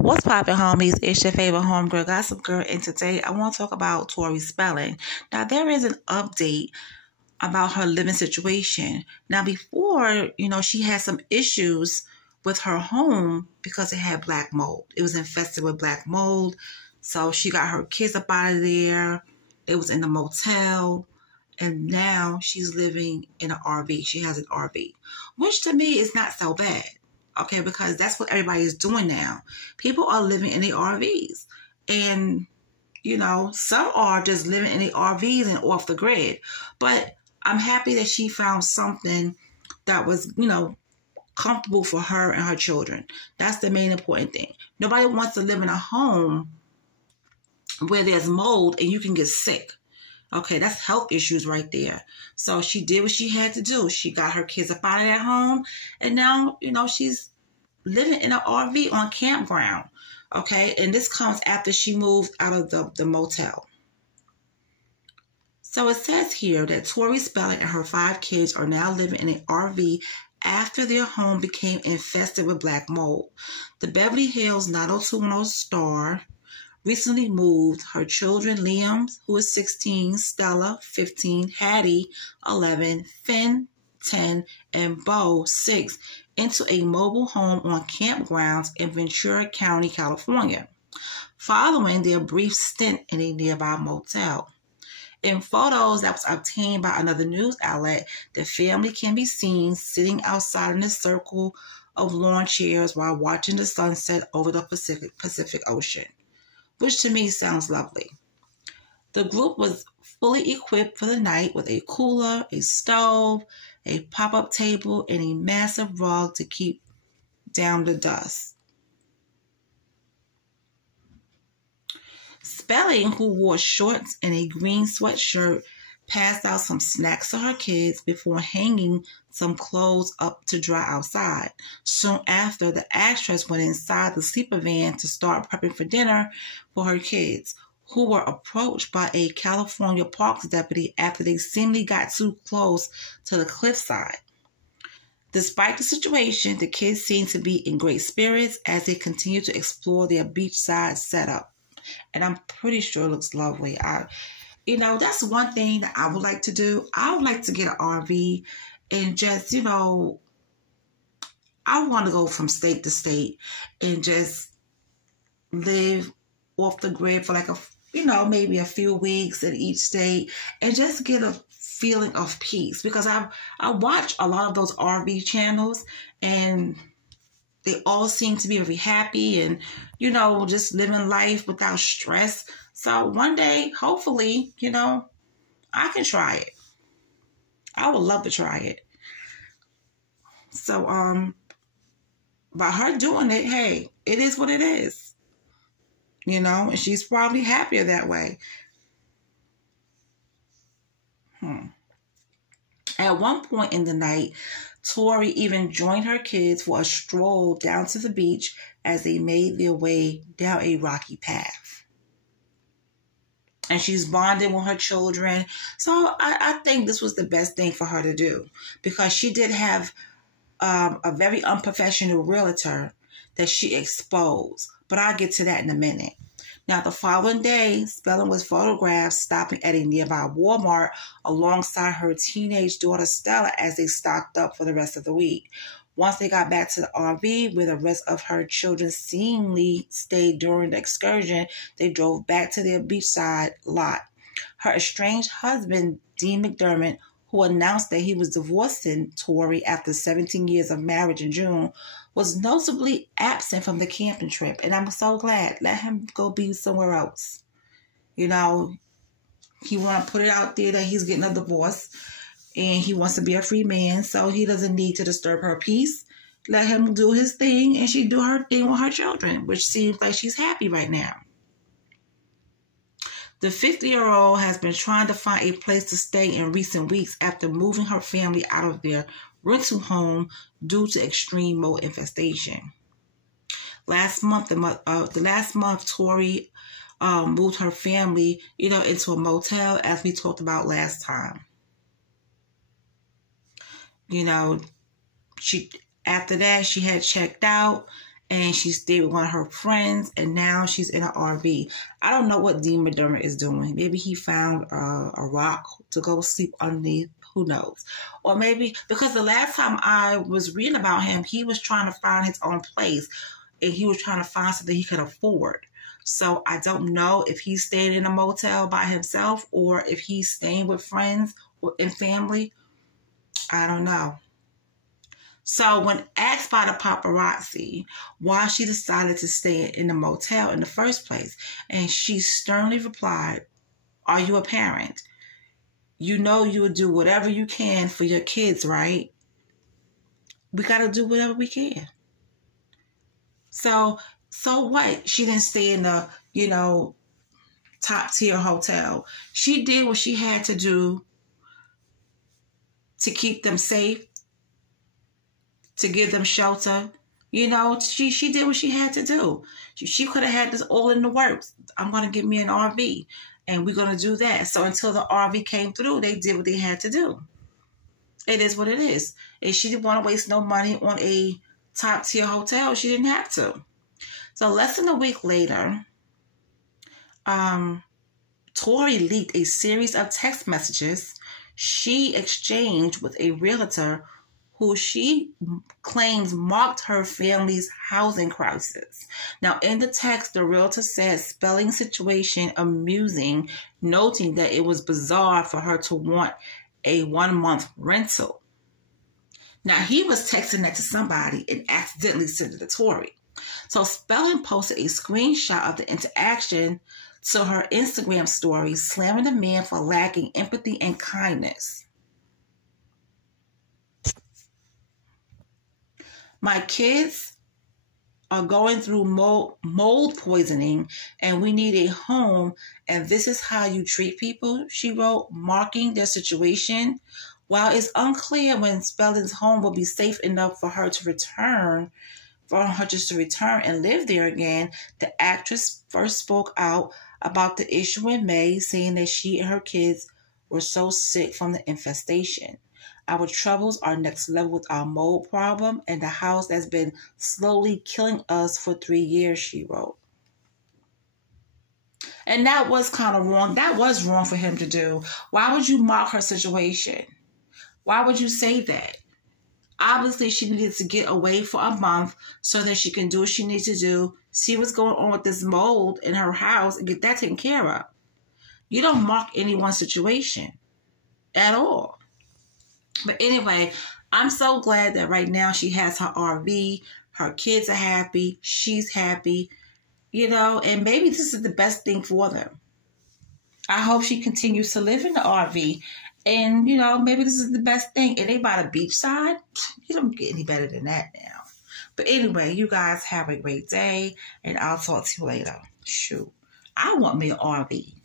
What's poppin', homies? It's your favorite homegirl, Gossip Girl, and today I want to talk about Tori Spelling. Now, there is an update about her living situation. Now, before, she had some issues with her home because it had black mold. It was infested with black mold, so she got her kids up out of there. It was in the motel, and now she's living in an RV. She has an RV, which to me is not so bad. Okay, because that's what everybody is doing now. People are living in the RVs. And, some are just living in the RVs and off the grid. But I'm happy that she found something that was, comfortable for her and her children. That's the main important thing. Nobody wants to live in a home where there's mold and you can get sick. Okay, that's health issues right there. So she did what she had to do. She got her kids up out of that home. And now, she's living in an RV on campground. Okay, and this comes after she moved out of the motel. So it says here that Tori Spelling and her 5 kids are now living in an RV after their home became infested with black mold. The Beverly Hills 90210 star recently moved her children, Liam, who is 16, Stella, 15, Hattie, 11, Finn, 10, and Bo, 6, into a mobile home on campgrounds in Ventura County, California, following their brief stint in a nearby motel. In photos that was obtained by another news outlet, the family can be seen sitting outside in a circle of lawn chairs while watching the sunset over the Pacific Ocean, which to me sounds lovely. The group was fully equipped for the night with a cooler, a stove, a pop-up table, and a massive rug to keep down the dust. Spelling, who wore shorts and a green sweatshirt, passed out some snacks to her kids before hanging some clothes up to dry outside. Soon after, the actress went inside the sleeper van to start prepping for dinner for her kids, who were approached by a California Parks deputy after they seemingly got too close to the cliffside. Despite the situation, the kids seem to be in great spirits as they continue to explore their beachside setup. And I'm pretty sure it looks lovely. That's one thing that I would like to do. I would like to get an RV and just, I want to go from state to state and just live off the grid for like maybe a few weeks in each state and just get a feeling of peace, because I watch a lot of those RV channels and they all seem to be very happy and, just living life without stress. So one day, hopefully, I can try it. I would love to try it. So, by her doing it, hey, it is what it is. And she's probably happier that way. At one point in the night, Tori even joined her kids for a stroll down to the beach as they made their way down a rocky path. And she's bonding with her children. So I think this was the best thing for her to do, because she did have a very unprofessional realtor that she exposed. But I'll get to that in a minute. Now, the following day, Spelling was photographed stopping at a nearby Walmart alongside her teenage daughter Stella as they stocked up for the rest of the week. Once they got back to the RV, where the rest of her children seemingly stayed during the excursion, they drove back to their beachside lot. Her estranged husband, Dean McDermott, who announced that he was divorcing Tori after 17 years of marriage in June, was notably absent from the camping trip. And I'm so glad. Let him go be somewhere else. He want to put it out there that he's getting a divorce and he wants to be a free man, so he doesn't need to disturb her peace. Let him do his thing and she do her thing with her children, which seems like she's happy right now. The 50-year-old has been trying to find a place to stay in recent weeks after moving her family out of their rental home due to extreme mold infestation. Last month, Tori moved her family, into a motel, as we talked about last time. After that, she had checked out and she stayed with one of her friends, and now she's in an RV. I don't know what Dean McDermott is doing. Maybe he found a rock to go sleep underneath. Who knows? Or maybe, because the last time I was reading about him, he was trying to find his own place, and he was trying to find something he could afford. So I don't know if he's staying in a motel by himself or if he's staying with friends and family. I don't know. So when asked by the paparazzi why she decided to stay in the motel in the first place, and she sternly replied, "Are you a parent? You know you would do whatever you can for your kids, right? We got to do whatever we can." So what? She didn't stay in the, top tier hotel. She did what she had to do to keep them safe, to give them shelter. She did what she had to do. She could have had this all in the works. I'm going to get me an RV, and we're going to do that. So until the RV came through, they did what they had to do. It is what it is. If she didn't want to waste no money on a top-tier hotel, she didn't have to. So less than a week later, Tori leaked a series of text messages she exchanged with a realtor who she claims marked her family's housing crisis. Now, in the text, the realtor said Spelling's situation amusing, noting that it was bizarre for her to want a 1-month rental. Now, he was texting that to somebody and accidentally sent it to Tori. So Spelling posted a screenshot of the interaction to her Instagram story, slamming the man for lacking empathy and kindness. "My kids are going through mold poisoning, and we need a home, and this is how you treat people," she wrote, marking their situation. While it's unclear when Spelling's home will be safe enough for her to return, and live there again, the actress first spoke out about the issue in May, saying that she and her kids were so sick from the infestation. "Our troubles are next level with our mold problem and the house that's been slowly killing us for 3 years," she wrote. And that was kind of wrong. That was wrong for him to do. Why would you mock her situation? Why would you say that? Obviously, she needed to get away for a month so that she can do what she needs to do, see what's going on with this mold in her house, and get that taken care of. You don't mock anyone's situation at all. But anyway, I'm so glad that right now she has her RV, her kids are happy, she's happy, and maybe this is the best thing for them. I hope she continues to live in the RV. And, maybe this is the best thing. And they by the beachside. You don't get any better than that now. But anyway, you guys have a great day. And I'll talk to you later. Shoot. I want me an RV.